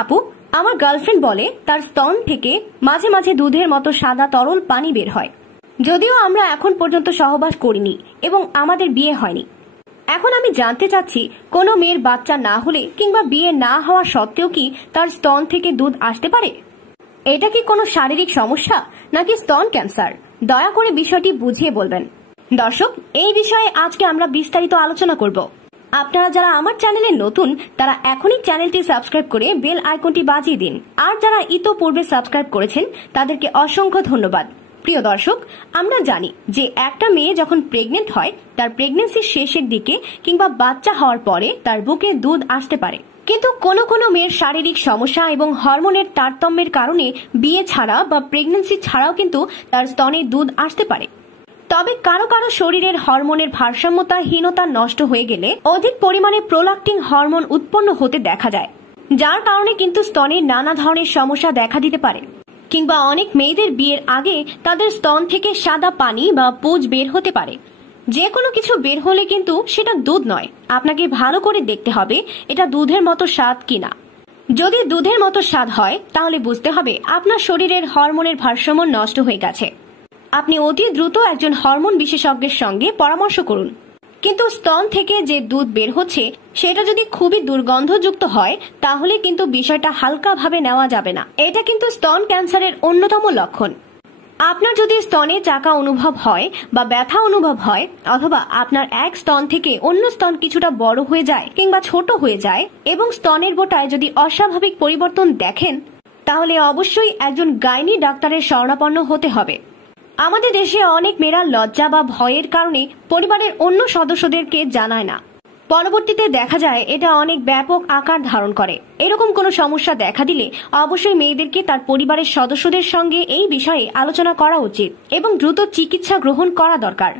আপু, আমার গার্লফ্রেন্ড বলে তার স্তন থেকে মাঝে মাঝে দুধের মতো সাদা তরল পানি বের হয়। যদিও আমরা এখন পর্যন্ত সহবাস করিনি এবং আমাদের বিয়ে হয়নি। এখন আমি জানতে চাচ্ছি, কোনো মেয়ের বাচ্চা না হলে কিংবা বিয়ে না হওয়া সত্ত্বেও কি তার স্তন থেকে দুধ আসতে পারে? এটা কি কোনো শারীরিক সমস্যা নাকি স্তন ক্যান্সার? দয়া করে বিষয়টি বুঝিয়ে বলবেন। দর্শক, এই বিষয়ে আজকে আমরা বিস্তারিত আলোচনা করব। আপনারা যারা আমার চ্যানেলে নতুন তারা এখনই চ্যানেলটি সাবস্ক্রাইব করে বেল আইকনটি বাজিয়ে দিন। আর যারা ইতোপূর্বে সাবস্ক্রাইব করেছেন তাদেরকে অসংখ্য ধন্যবাদ। প্রিয় দর্শক, আমরা জানি যে একটা মেয়ে যখন প্রেগনেন্ট হয় তার প্রেগনেন্সির শেষের দিকে কিংবা বাচ্চা হওয়ার পরে তার বুকে দুধ আসতে পারে। কিন্তু কোনো মেয়ের শারীরিক সমস্যা এবং হরমোনের তারতম্যের কারণে বিয়ে ছাড়া বা প্রেগনেন্সি ছাড়াও কিন্তু তার স্তনে দুধ আসতে পারে। তবে কারো কারো শরীরের হরমোনের ভারসাম্যহীনতা নষ্ট হয়ে গেলে অধিক পরিমাণে প্রোলাক্টিন হরমোন উৎপন্ন হতে দেখা যায়, যার কারণে কিন্তু স্তনে নানা ধরনের সমস্যা দেখা দিতে পারে। কিংবা অনেক মেয়েদের বিয়ের আগে তাদের স্তন থেকে সাদা পানি বা পুজ বের হতে পারে। যে কোনো কিছু বের হলে কিন্তু সেটা দুধ নয়। আপনাকে ভালো করে দেখতে হবে এটা দুধের মতো স্বাদ কিনা। যদি দুধের মতো স্বাদ হয় তাহলে বুঝতে হবে আপনার শরীরের হরমোনের ভারসাম্য নষ্ট হয়ে গেছে। আপনি অতি দ্রুত একজন হরমোন বিশেষজ্ঞের সঙ্গে পরামর্শ করুন। কিন্তু স্তন থেকে যে দুধ বের হচ্ছে সেটা যদি খুবই দুর্গন্ধযুক্ত হয় তাহলে কিন্তু বিষয়টা হালকাভাবে নেওয়া যাবে না। এটা কিন্তু স্তন ক্যান্সারের অন্যতম লক্ষণ। আপনার যদি স্তনে চাকা অনুভব হয় বা ব্যথা অনুভব হয়, অথবা আপনার এক স্তন থেকে অন্য স্তন কিছুটা বড় হয়ে যায় কিংবা ছোট হয়ে যায় এবং স্তনের বোটায় যদি অস্বাভাবিক পরিবর্তন দেখেন, তাহলে অবশ্যই একজন গাইনি ডাক্তারের শরণাপন্ন হতে হবে। আমাদের দেশে অনেক মেয়েরা লজ্জা বা ভয়ের কারণে পরিবারের অন্য সদস্যদেরকে জানায় না। পরবর্তীতে দেখা যায় এটা অনেক ব্যাপক আকার ধারণ করে। এরকম কোনো সমস্যা দেখা দিলে অবশ্যই মেয়েদেরকে তার পরিবারের সদস্যদের সঙ্গে এই বিষয়ে আলোচনা করা উচিত এবং দ্রুত চিকিৎসা গ্রহণ করা দরকার।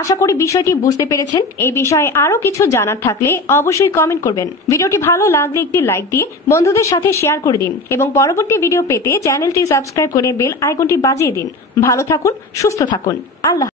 আশা করি বিষয়টি বুঝতে পেরেছেন। এই বিষয়ে আরো কিছু জানার থাকলে অবশ্যই কমেন্ট করবেন। ভিডিওটি ভালো লাগলে একটি লাইক দিয়ে বন্ধুদের সাথে শেয়ার করে দিন এবং পরবর্তী ভিডিও পেতে চ্যানেলটি সাবস্ক্রাইব করে বেল আইকনটি বাজিয়ে দিন। ভালো থাকুন, সুস্থ থাকুন। আল্লাহ।